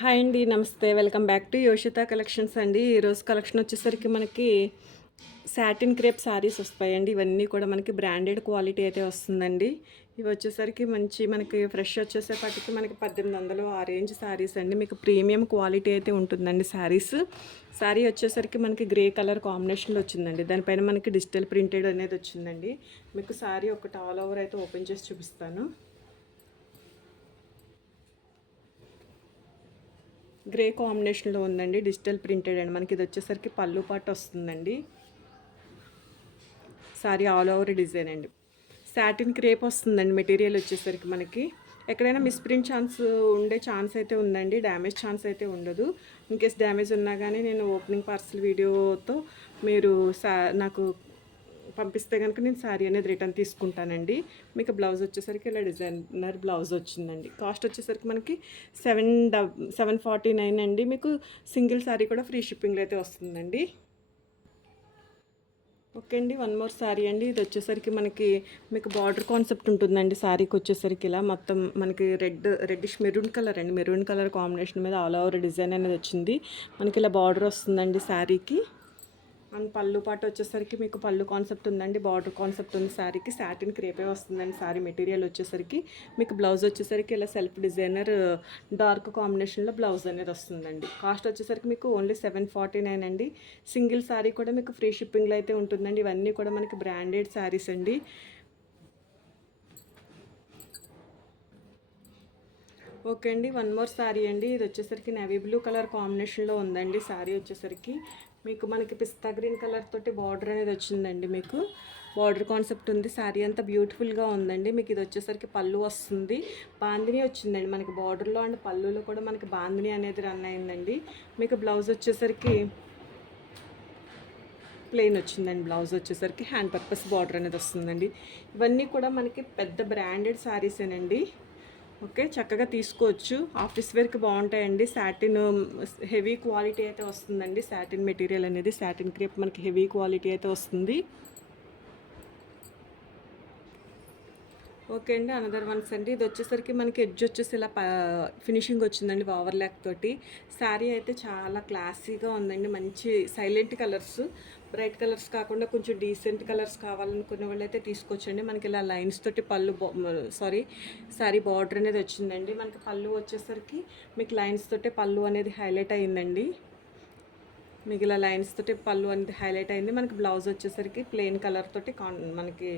Hi అండి, నమస్తే. Welcome back to యోషిత collections అండి. ఈరోజు కలెక్షన్ వచ్చేసరికి మనకి సాటిన్ క్రేప్ శారీస్ వస్తాయండి. ఇవన్నీ కూడా మనకి బ్రాండెడ్ క్వాలిటీ అయితే వస్తుందండి. ఇవి వచ్చేసరికి మనకి ఫ్రెష్ వచ్చేసేపటికి మనకి 1800 ఆ రేంజ్ శారీస్ అండి. మీకు ప్రీమియం క్వాలిటీ అయితే ఉంటుందండి శారీస్. శారీ వచ్చేసరికి మనకి గ్రే కలర్ కాంబినేషన్లో వచ్చిందండి. దానిపైన మనకి డిజిటల్ ప్రింటెడ్ అనేది వచ్చిందండి. మీకు శారీ ఒకటి ఆల్ ఓవర్ అయితే ఓపెన్ చేసి చూపిస్తాను. గ్రే కాంబినేషన్లో ఉందండి, డిజిటల్ ప్రింటెడ్ అండి. మనకి ఇది వచ్చేసరికి పళ్ళు పాటు వస్తుందండి. సారీ ఆల్ ఓవర్ డిజైన్ అండి. సాటిన్ క్రేప్ వస్తుందండి మెటీరియల్ వచ్చేసరికి మనకి. ఎక్కడైనా మిస్ప్రింట్ ఛాన్స్ ఉండే ఛాన్స్ అయితే ఉందండి, డ్యామేజ్ ఛాన్స్ అయితే ఉండదు. ఇన్కేస్ డ్యామేజ్ ఉన్నా కానీ నేను ఓపెనింగ్ పార్సల్ వీడియోతో మీరు నాకు పంపిస్తే కనుక నేను శారీ అనేది రిటర్న్ తీసుకుంటానండి. మీకు బ్లౌజ్ వచ్చేసరికి ఇలా డిజైనర్ బ్లౌజ్ వచ్చిందండి. కాస్ట్ వచ్చేసరికి మనకి 749 అండి. మీకు సింగిల్ శారీ కూడా ఫ్రీ షిప్పింగ్లో అయితే వస్తుందండి. ఓకే అండి, వన్ మోర్ శారీ అండి. ఇది వచ్చేసరికి మీకు బార్డర్ కాన్సెప్ట్ ఉంటుందండి. శారీకి వచ్చేసరికి ఇలా మొత్తం మనకి రెడ్డిష్ మెరూన్ కలర్ అండి. మెరూన్ కలర్ కాంబినేషన్ మీద ఆల్ ఓవర్ డిజైన్ అనేది వచ్చింది. మనకి ఇలా బార్డర్ వస్తుందండి శారీకి. అండ్ పళ్ళు పాటు వచ్చేసరికి మీకు పళ్ళు కాన్సెప్ట్ ఉందండి, బార్డర్ కాన్సెప్ట్ ఉంది. శారీకి సాటిన్ క్రేపే వస్తుందండి. శారీ మెటీరియల్ వచ్చేసరికి మీకు బ్లౌజ్ వచ్చేసరికి ఇలా సెల్ఫ్ డిజైనర్ డార్క్ కాంబినేషన్లో బ్లౌజ్ అనేది వస్తుందండి. కాస్ట్ వచ్చేసరికి మీకు ఓన్లీ 749 అండి. సింగిల్ శారీ కూడా మీకు ఫ్రీ షిప్పింగ్లో అయితే ఉంటుందండి. ఇవన్నీ కూడా మనకి బ్రాండెడ్ శారీస్ అండి. ఓకే అండి, వన్ మోర్ శారీ అండి. ఇది వచ్చేసరికి నేవీ బ్లూ కలర్ కాంబినేషన్లో ఉందండి. శారీ వచ్చేసరికి మనకి పిస్తా గ్రీన్ కలర్ తోటి బార్డర్ అనేది వచ్చిందండి. మీకు బార్డర్ కాన్సెప్ట్ ఉంది. శారీ అంతా బ్యూటిఫుల్గా ఉందండి. మీకు ఇది వచ్చేసరికి పళ్ళు వస్తుంది, బాందిని వచ్చిందండి. మనకి బార్డర్లో అండ్ పళ్ళులో కూడా మనకి బాందిని అనేది రన్ అయిందండి. మీకు బ్లౌజ్ వచ్చేసరికి ప్లెయిన్ వచ్చిందండి. బ్లౌజ్ వచ్చేసరికి హ్యాండ్ పర్పస్ బార్డర్ అనేది వస్తుందండి. ఇవన్నీ కూడా మనకి పెద్ద బ్రాండెడ్ శారీసేనండి. ఓకే, చక్కగా తీసుకోవచ్చు. ఆఫీస్ వేర్కి బాగుంటాయండి. సాటిన్ హెవీ క్వాలిటీ అయితే వస్తుందండి. సాటిన్ మెటీరియల్ అనేది సాటిన్ క్రేప్ మనకి హెవీ క్వాలిటీ అయితే వస్తుంది. ఓకే అండి, అనదర్ వన్స్ అండి. ఇది వచ్చేసరికి మనకి ఎడ్జ్ వచ్చేసి ఇలా ఫినిషింగ్ వచ్చిందండి ఓవర్లాక్ తోటి. శారీ అయితే చాలా క్లాసీగా ఉందండి. మంచి సైలెంట్ కలర్స్, బ్రైట్ కలర్స్ కాకుండా కొంచెం డీసెంట్ కలర్స్ కావాలనుకునే వాళ్ళు అయితే తీసుకోవచ్చండి. మనకి ఇలా లైన్స్ తోటి శారీ బార్డర్ అనేది వచ్చిందండి. మనకి పళ్ళు వచ్చేసరికి మీకు లైన్స్ తోటి పళ్ళు అనేది హైలైట్ అయిందండి. మీకు ఇలా లైన్స్ తోటి పళ్ళు అనేది హైలైట్ అయింది. మనకి బ్లౌజ్ వచ్చేసరికి ప్లెయిన్ కలర్ తోటి మనకి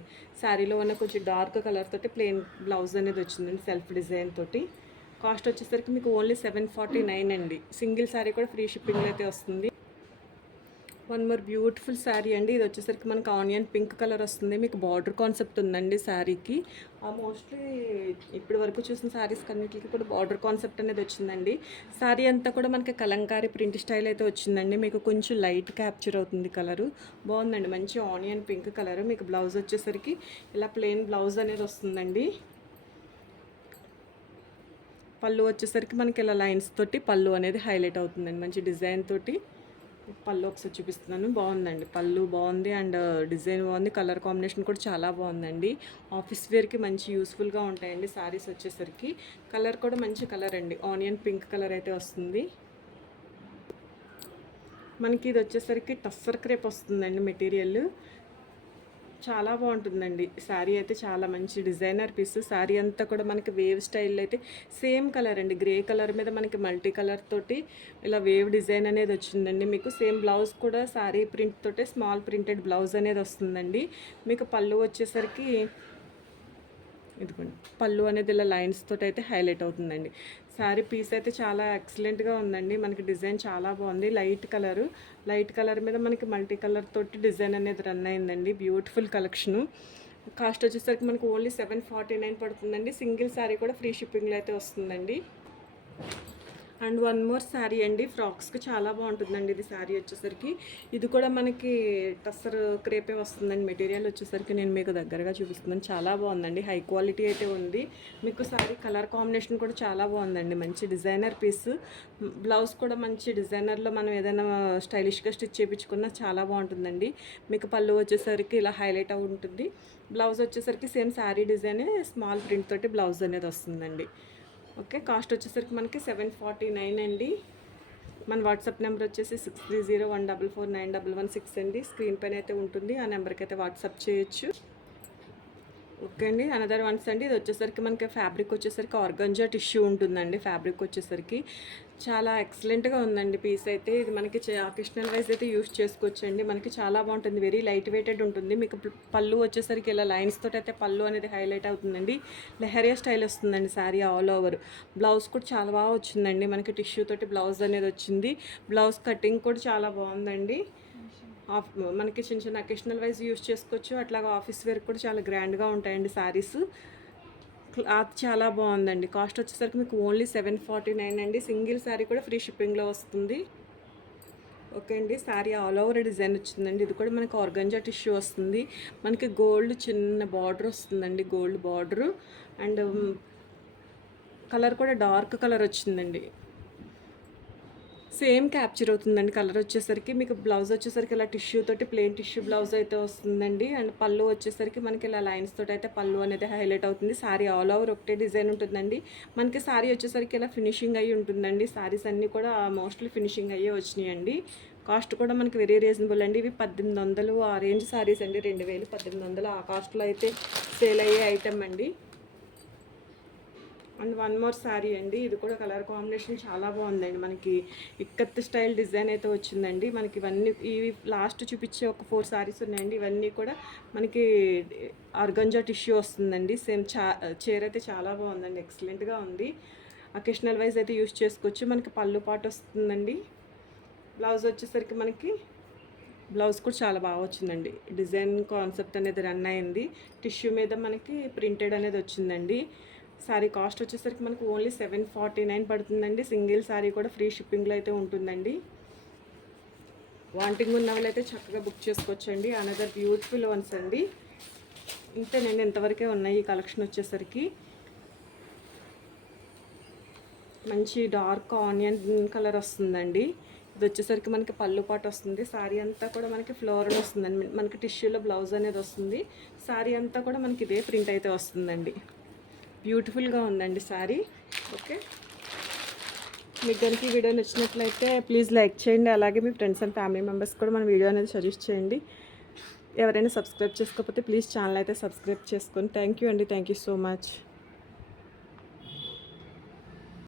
శారీలో ఉన్న కొంచెం డార్క్ కలర్ తోటి ప్లెయిన్ బ్లౌజ్ అనేది వచ్చిందండి, సెల్ఫ్ డిజైన్ తోటి. కాస్ట్ వచ్చేసరికి మీకు ఓన్లీ 749 అండి. సింగిల్ శారీ కూడా ఫ్రీ షిప్పింగ్ అయితే వస్తుంది. వన్ మోర్ బ్యూటిఫుల్ శారీ అండి. ఇది వచ్చేసరికి మనకు ఆనియన్ పింక్ కలర్ వస్తుంది. మీకు బార్డర్ కాన్సెప్ట్ ఉందండి శారీకి. మోస్ట్లీ ఇప్పటి వరకు చూసిన శారీస్ కన్నిటికి కూడా బార్డర్ కాన్సెప్ట్ అనేది వచ్చిందండి. శారీ అంతా కూడా మనకి కలంకారీ ప్రింట్ స్టైల్ అయితే వచ్చిందండి. మీకు కొంచెం లైట్ క్యాప్చర్ అవుతుంది కలరు. బాగుందండి, మంచి ఆనియన్ పింక్ కలర్. మీకు బ్లౌజ్ వచ్చేసరికి ఇలా ప్లెయిన్ బ్లౌజ్ అనేది వస్తుందండి. పళ్ళు వచ్చేసరికి మనకి ఇలా లైన్స్ తోటి పళ్ళు అనేది హైలైట్ అవుతుందండి. మంచి డిజైన్ తోటి పళ్ళు ఒకసారి చూపిస్తున్నాను. బాగుందండి, పళ్ళు బాగుంది అండ్ డిజైన్ బాగుంది. కలర్ కాంబినేషన్ కూడా చాలా బాగుందండి. ఆఫీస్ వేర్కి మంచి యూస్ఫుల్గా ఉంటాయండి శారీస్ వచ్చేసరికి. కలర్ కూడా మంచి కలర్ అండి, ఆనియన్ పింక్ కలర్ అయితే వస్తుంది. మనకి ఇది వచ్చేసరికి టస్సర్ క్రేప్ వస్తుందండి మెటీరియల్. చాలా బాగుంటుందండి శారీ అయితే. చాలా మంచి డిజైనర్ పీస్. శారీ అంతా కూడా మనకి వేవ్ స్టైల్లో అయితే సేమ్ కలర్ అండి, గ్రే కలర్ మీద మనకి మల్టీ కలర్ తోటి ఇలా వేవ్ డిజైన్ అనేది వచ్చిందండి. మీకు సేమ్ బ్లౌజ్ కూడా శారీ ప్రింట్ తోటి స్మాల్ ప్రింటెడ్ బ్లౌజ్ అనేది వస్తుందండి. మీకు పళ్ళు వచ్చేసరికి ఇదిగోండి, పళ్ళు అనేది ఇలా లైన్స్ తోటి అయితే హైలైట్ అవుతుందండి. శారీ పీస్ అయితే చాలా ఎక్సలెంట్గా ఉందండి. మనకి డిజైన్ చాలా బాగుంది. లైట్ కలర్ మీద మనకి మల్టీ కలర్ తోటి డిజైన్ అనేది రన్ అయిందండి. Beautiful collection. కాస్ట్ వచ్చేసరికి మనకు ఓన్లీ 749 పడుతుందండి. సింగిల్ శారీ కూడా ఫ్రీ షిప్పింగ్లో అయితే వస్తుందండి. అండ్ వన్ మోర్ శారీ అండి. ఫ్రాక్స్కి చాలా బాగుంటుందండి ఇది. శారీ వచ్చేసరికి ఇది కూడా మనకి టస్సర్ క్రేపే వస్తుందండి. మెటీరియల్ వచ్చేసరికి నేను మీకు దగ్గరగా చూపిస్తున్నాను. చాలా బాగుందండి, హై క్వాలిటీ అయితే ఉంది. మీకు శారీ కలర్ కాంబినేషన్ కూడా చాలా బాగుందండి. మంచి డిజైనర్ పీస్. బ్లౌజ్ కూడా మంచి డిజైనర్లో మనం ఏదైనా స్టైలిష్గా స్టిచ్ చేయించుకున్నా చాలా బాగుంటుందండి. మీకు పళ్ళు వచ్చేసరికి ఇలా హైలైట్ అవి ఉంటుంది. బ్లౌజ్ వచ్చేసరికి same sari design small print తోటి బ్లౌజ్ అనేది వస్తుందండి. ఓకే. కాస్ట్ వచ్చేసరికి మనకి 749 అండి. మన వాట్సాప్ నెంబర్ వచ్చేసి 6301449116 అండి. స్క్రీన్ పైన అయితే ఉంటుంది. ఆ నెంబర్కి అయితే వాట్సాప్ చేయొచ్చు. ఓకే అండి. అనదర్ వన్స్ అండి. ఇది వచ్చేసరికి మనకి ఫ్యాబ్రిక్ వచ్చేసరికి ఆర్గంజా టిష్యూ ఉంటుందండి. ఫ్యాబ్రిక్ వచ్చేసరికి చాలా ఎక్సలెంట్గా ఉందండి పీస్ అయితే. ఇది మనకి అకేషనల్ వైజ్ అయితే యూస్ చేసుకోవచ్చండి. మనకి చాలా బాగుంటుంది. వెరీ లైట్ వెయిటెడ్ ఉంటుంది. మీకు పళ్ళు వచ్చేసరికి ఇలా లైన్స్ తోటి అయితే పళ్ళు అనేది హైలైట్ అవుతుందండి. లెహరియా స్టైల్ వస్తుందండి శారీ ఆల్ ఓవర్. బ్లౌజ్ కూడా చాలా బాగా వచ్చిందండి. మనకి టిష్యూ తోటి బ్లౌజ్ అనేది వచ్చింది. బ్లౌజ్ కటింగ్ కూడా చాలా బాగుందండి. మనకి చిన్న చిన్న అకేషనల్ వైజ్ యూస్ చేసుకోవచ్చు. అట్లాగా ఆఫీస్ వేర్ కూడా చాలా గ్రాండ్గా ఉంటాయండి శారీస్. క్లాత్ చాలా బాగుందండి. కాస్ట్ వచ్చేసరికి మీకు ఓన్లీ 749 అండి. సింగిల్ శారీ కూడా ఫ్రీ షిప్పింగ్లో వస్తుంది. ఓకే అండి. శారీ ఆల్ ఓవర్ డిజైన్ వచ్చిందండి. ఇది కూడా మనకి ఆర్గంజా టిష్యూ వస్తుంది. మనకి గోల్డ్ చిన్న బార్డర్ వస్తుందండి. గోల్డ్ బార్డరు అండ్ కలర్ కూడా డార్క్ కలర్ వచ్చిందండి. సేమ్ క్యాప్చర్ అవుతుందండి కలర్ వచ్చేసరికి. మీకు బ్లౌజ్ వచ్చేసరికి ఇలా టిష్యూ తోటి ప్లెయిన్ టిష్యూ బ్లౌజ్ అయితే వస్తుందండి. అండ్ పళ్ళు వచ్చేసరికి మనకి ఇలా లైన్స్ తోటి అయితే పళ్ళు అనేది హైలైట్ అవుతుంది. శారీ ఆల్ ఓవర్ ఒకటే డిజైన్ ఉంటుందండి. మనకి శారీ వచ్చేసరికి ఇలా ఫినిషింగ్ అయ్యి ఉంటుందండి. శారీస్ అన్నీ కూడా మోస్ట్లీ ఫినిషింగ్ అయ్యే వచ్చినాయండి. కాస్ట్ కూడా మనకి వెరీ రీజనబుల్ అండి. ఇవి 1800 ఆ రేంజ్ శారీస్ అండి. 2000 1800 ఆ కాస్ట్లో అయితే సేల్ అయ్యే ఐటమ్ అండి. అండ్ వన్ మోర్ శారీ అండి. ఇది కూడా కలర్ కాంబినేషన్ చాలా బాగుందండి. మనకి ఇక్కత్ స్టైల్ డిజైన్ అయితే వచ్చిందండి. మనకి ఇవన్నీ ఇవి లాస్ట్ చూపించే ఒక 4 శారీస్ ఉన్నాయండి. ఇవన్నీ కూడా మనకి ఆర్గంజా టిష్యూ వస్తుందండి. సేమ్ చీర అయితే చాలా బాగుందండి. ఎక్సలెంట్గా ఉంది. అకేషనల్ వైజ్ అయితే యూస్ చేసుకోవచ్చు. మనకి పళ్ళు పాటు వస్తుందండి. బ్లౌజ్ వచ్చేసరికి మనకి బ్లౌజ్ కూడా చాలా బాగా వచ్చిందండి. డిజైన్ కాన్సెప్ట్ అనేది రన్ అయింది. టిష్యూ మీద మనకి ప్రింటెడ్ అనేది వచ్చిందండి. శారీ కాస్ట్ వచ్చేసరికి మనకు ఓన్లీ 749 పడుతుందండి. సింగిల్ శారీ కూడా ఫ్రీ షిప్పింగ్లో అయితే ఉంటుందండి. వాంటింగ్ ఉన్న వాళ్ళైతే చక్కగా బుక్ చేసుకోవచ్చండి. అనదర్ బ్యూటిఫుల్ వన్స్ అండి. ఇంతేనండి, ఇంతవరకే ఉన్నాయి ఈ కలెక్షన్ వచ్చేసరికి. మంచి డార్క్ ఆనియన్ కలర్ వస్తుందండి. ఇది వచ్చేసరికి మనకి పళ్ళు పాటు వస్తుంది. శారీ అంతా కూడా మనకి ఫ్లోరల్ వస్తుందండి. మనకి టిష్యూలో బ్లౌజ్ అనేది వస్తుంది. శారీ అంతా కూడా మనకి ఇదే ప్రింట్ అయితే వస్తుందండి. బ్యూటిఫుల్గా ఉందండి శారీ. ఓకే, మీకు కనుక ఈ వీడియో నచ్చినట్లయితే ప్లీజ్ లైక్ చేయండి. అలాగే మీ ఫ్రెండ్స్ అండ్ ఫ్యామిలీ మెంబర్స్ కూడా మన వీడియో అనేది సజెస్ట్ చేయండి. ఎవరైనా సబ్స్క్రైబ్ చేసుకోకపోతే ప్లీజ్ ఛానల్ అయితే సబ్స్క్రైబ్ చేసుకోండి. థ్యాంక్ యూ అండి. Thank you so much.